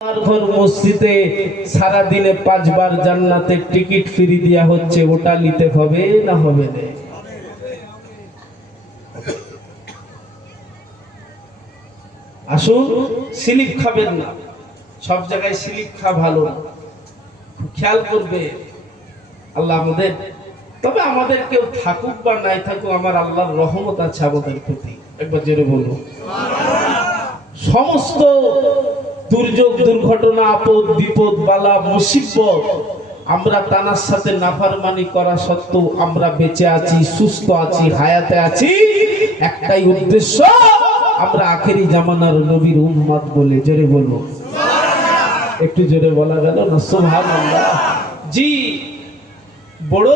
ঘর মসজিদে সারা দিনে 5 বার জান্নাতের টিকিট ফ্রি দেয়া হচ্ছে, ওটা নিতে হবে না হবে না? আসুন, স্লিপ খাবেন না, সব জায়গায় স্লিপ খা ভালো না, খেয়াল করবে আল্লাহ আমাদের। তবে আমাদের কেউ থাকুক বা নাই থাকুক, আমার আল্লাহর রহমত আছে আমাদের প্রতি। একবার জোরে বলুন সমস্ত দুর্যোগ দুর্ঘটনা আপদ বিপদ বালা মুসিবত আমরা তানার সাথে নাফরমানি করা সত্ত্বেও আমরা বেঁচে আছি, সুস্থ আছি, হায়াতে আছি, একটাই উদ্দেশ্য, আমরা আখেরি জামানার নবীর উম্মত বলে। জোরে বলবো, একটু জোরে বলা গেল না? সুবহানাল্লাহ। জি, বড়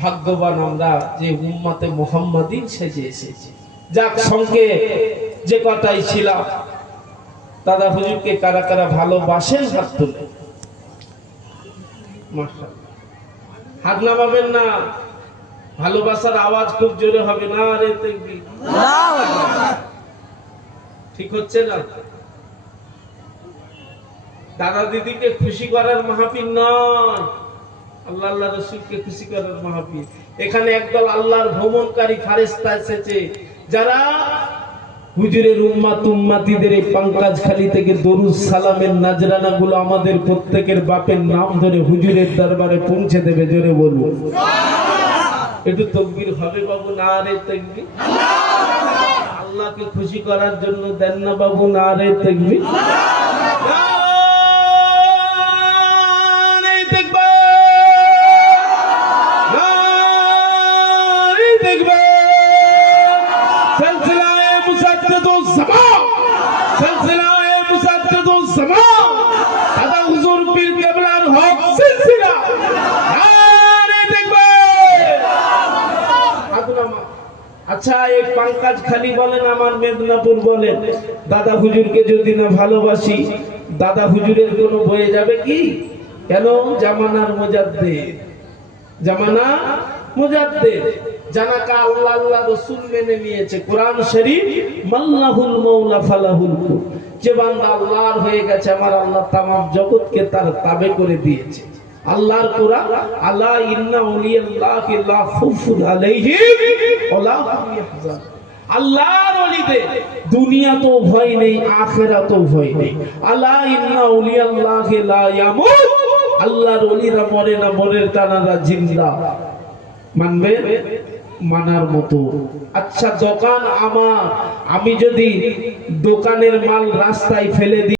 ভাগ্যবান আমরা যে উম্মতে মুহাম্মাদিন সেজে এসেছি। যাক, সঙ্গে যে কথাই ছিলাম, দাদা হুজুরকে কারা কারা ভালোবাসেন হাত তুলে। মাশাআল্লাহ, হাত নামাবেন না, ভালোবাসার আওয়াজ খুব জোরে হবে না। আরে তাকবীর, ঠিক হচ্ছে না? দাদা দিদিকে খুশি করার মাহফিল নয়, আল্লাহ আল্লাহ রাসূলকে খুশি করার মাহফিল। এখানে একদল আল্লাহর ভ্রমণকারী ফেরেশতা এসেছে, যারা হুজুরের উম্মত উম্মতিদের এই পাঙ্কাজখালী থেকে দরুদ সালামের নাজরানা গুলো আমাদের প্রত্যেকের বাপের নাম ধরে হুজুরের দরবারে পৌঁছে দেবে। জোরে বলবো একটু তাকবীর হবে বাবু? না রে তাকবীর। আল্লাহকে খুশি করার জন্য দেন না বাবু? না রে তাকবীর। আচ্ছা, এই পাঙ্কাজখালী বলেন, আমার মেদিনীপুর বলেন, দাদা হুজুরকে যদি না ভালোবাসি, দাদা হুজুরের কোনো বয়ে যাবে কি? কেন? জামানার মুজাদ্দিদ, জামানা মুজাদ্দিদ, জানাকা আল্লাহ আল্লাহ রাসূল মেনে নিয়েছে। কোরআন শরীফ, মাল্লাহুল মাওলা ফালাহুল কুল, যে বান্দা আল্লাহর হয়ে গেছে, আমার আল্লাহ তামাম জগৎকে তার তাবে করে দিয়েছে। আল্লাহর কোরআন, আলা ইন্না আউলিয়াল্লাহি লা খাউফুন আলাইহিম ওয়া লা হুম ইয়াহজানুন। আল্লাহর ওলিদের দুনিয়াতেও ভয় নেই, আখিরাতেও ভয় নেই। আলা ইন্না আউলিয়াল্লাহি লা ইয়ামুত, আল্লাহর ওলিরা মরে না, মরের তানারা জিন্দা। মানবে? মানার মতো। আচ্ছা, দোকান আমার, আমি যদি দোকানের মাল রাস্তায় ফেলে দিই,